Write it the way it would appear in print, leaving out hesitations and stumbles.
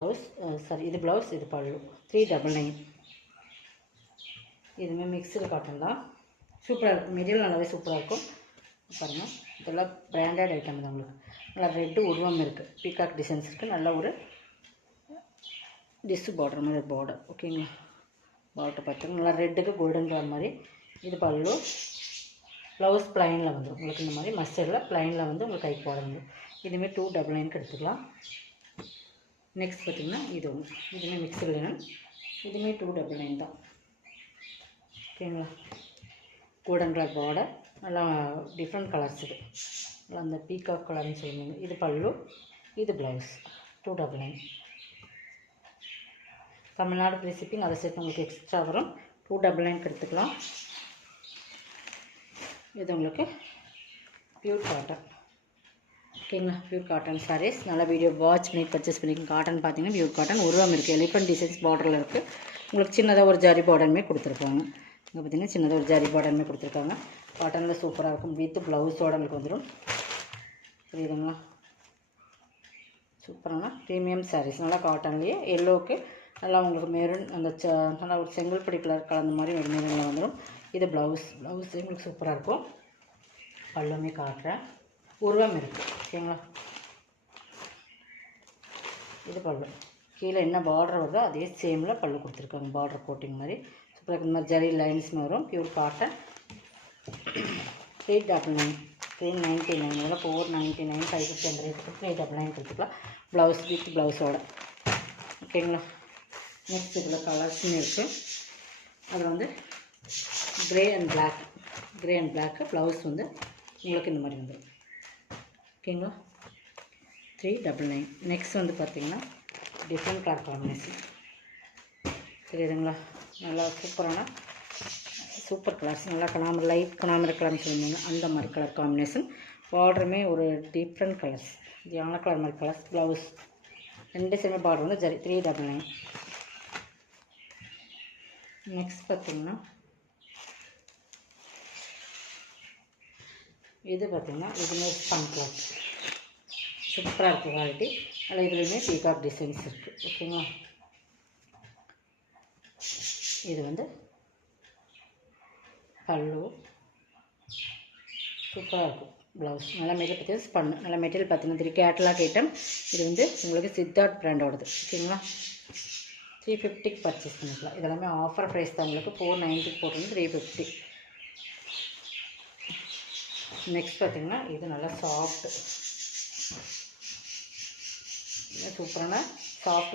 Blouse sorry இது blouse, இது பல்லு. 399. இதுவுமே மிக்சடு காட்டன் தான். சூப்பராக இருக்கும், மெட்டீரியல் நல்லாவே சூப்பராக இருக்கும். பாருங்கள், இதெல்லாம் பிராண்டட் ஐட்டம் தான். உங்களுக்கு நல்லா ரெட்டு உருவம் இருக்குது, பீகாக் டிசைன்ஸ் இருக்குது. நல்ல ஒரு டிஸ்ஸு பார்டர் மாதிரி ஒரு பார்டர். ஓகேங்களா, பார்டர் பார்த்துங்க, நல்லா ரெட்டுக்கு கோல்டன் கலர் மாதிரி. இது பல்லு. ப்ளவுஸ் ப்ளைனில் வந்துடும் உங்களுக்கு. இந்த மாதிரி மஸ்டர்டில் ப்ளைனில் வந்து உங்களுக்கு கைக்கு போட வந்துடும். இதுவுமே 299 எடுத்துக்கலாம். நெக்ஸ்ட் பார்த்திங்கன்னா இது ஒன்று, இதுவுமே மிக்சடு லினன். இதுவுமே 299 தான். ஓகேங்களா, கோல்டன் கலர் பார்டர், நல்லா டிஃப்ரெண்ட் கலர்ஸ் இது. நல்லா அந்த பீகாக் கலர்னு சொல்லுவீங்க. இது பல்லு, இது ப்ளவுஸ். 299. தமிழ்நாடு ஃப்ரீ ஷிப்பிங், அதை சேர்த்து உங்களுக்கு எக்ஸ்ட்ரா வரும். 299 எடுத்துக்கலாம். இது உங்களுக்கு பியூர் காட்டன். ஓகேங்களா, பியூர் காட்டன் சாரீஸ். நல்லா வீடியோ வாட்ச் பண்ணி பர்ச்சேஸ் பண்ணிக்கோங்க. காட்டன் பார்த்தீங்கன்னா பியூர் காட்டன் உருவம் இருக்குது. எலிஃபண்ட் டிசைன்ஸ் பார்டரில் இருக்குது. உங்களுக்கு சின்னதாக ஒரு ஜரி பார்டருமே கொடுத்துருப்பாங்க. இங்கே பார்த்தீங்கன்னா சின்னதாக ஒரு ஜரி பார்டருமே கொடுத்துருக்காங்க. காட்டனில் சூப்பராக இருக்கும். வித் ப்ளவுஸோட உங்களுக்கு வந்துடும். புரியுதுங்களா, சூப்பரான ப்ரீமியம் சாரீஸ். நல்லா காட்டன்லேயே எல்லோவுக்கு நல்லா உங்களுக்கு மெரூன் அந்த நல்லா ஒரு செங்கல்படி கலர் கலந்த மாதிரி ஒரு மெரூனில் வந்துடும். இது ப்ளவுஸ். ப்ளவுஸே உங்களுக்கு சூப்பராக இருக்கும். பல்லுமே காட்டுறேன், உருவம் இருக்குது. ஓகேங்களா, இது பல்லு. கீழே என்ன பார்டர் வருதோ அதே சேமில் பல்லு கொடுத்துருக்காங்க. பார்டர் கோட்டிங் மாதிரி சூப்பராக இந்த மாதிரி ஜரி லைன்ஸ்மே வரும். Pure cotton. 399. 399 இதில் 499, 550 அந்த ரேட்டுக்கு 399 கொடுத்துக்கலாம். ப்ளவுஸ் வித் ப்ளவுஸோட. ஓகேங்களா, நெக்ஸ்ட் இதில் கலர்ஸ்ன்னு இருக்குது. அதில் வந்து க்ரே அண்ட் பிளாக்கு. ப்ளவுஸ் வந்து உங்களுக்கு இந்த மாதிரி வந்துடும். ஓகேங்களா, 399. நெக்ஸ்ட் வந்து பார்த்திங்கன்னா டிஃப்ரெண்ட் கலர் காம்பினேஷன். தெரியுதுங்களா, நல்லா சூப்பர் கலர்ஸ். நல்லா கனாமர், லைட் கனாமர் கலர்னு சொல்லுவாங்க, அந்த மாதிரி கலர் காம்பினேஷன். பார்டருமே ஒரு டிஃப்ரெண்ட் கலர்ஸ், தியான கலர் மாதிரி கலர்ஸ். ப்ளவுஸ் ரெண்டு சைடுமே பார்டர் வந்து ஜரி. 399. நெக்ஸ்ட் பார்த்திங்கன்னா இது பார்த்திங்கன்னா இதுவுமே ஸ்பன் கிளாத். சூப்பராக இருக்குது குவாலிட்டி. அதில் இதுலேயுமே பீகாக் டிசைன்ஸ் இருக்குது. ஓகேங்களா, இது வந்து பல்லு. சூப்பராக இருக்கும். ப்ளவுஸ் நல்லா மெட்டீரியல் பார்த்திங்கன்னா ஸ்பன். நல்லா மெட்டீரியல் பார்த்திங்கன்னா கேட்லாக் ஐட்டம். இது வந்து உங்களுக்கு சித்தார்த் பிராண்டோடது. ஓகேங்களா, 350க்கு பர்ச்சேஸ் பண்ணிக்கலாம். இதெல்லாமே ஆஃபர் ப்ரைஸ் தான். உங்களுக்கு 490 போட்டு 350. நெக்ஸ்ட் பார்த்திங்கன்னா இது நல்லா சாஃப்ட், சூப்பரான சாஃப்ட்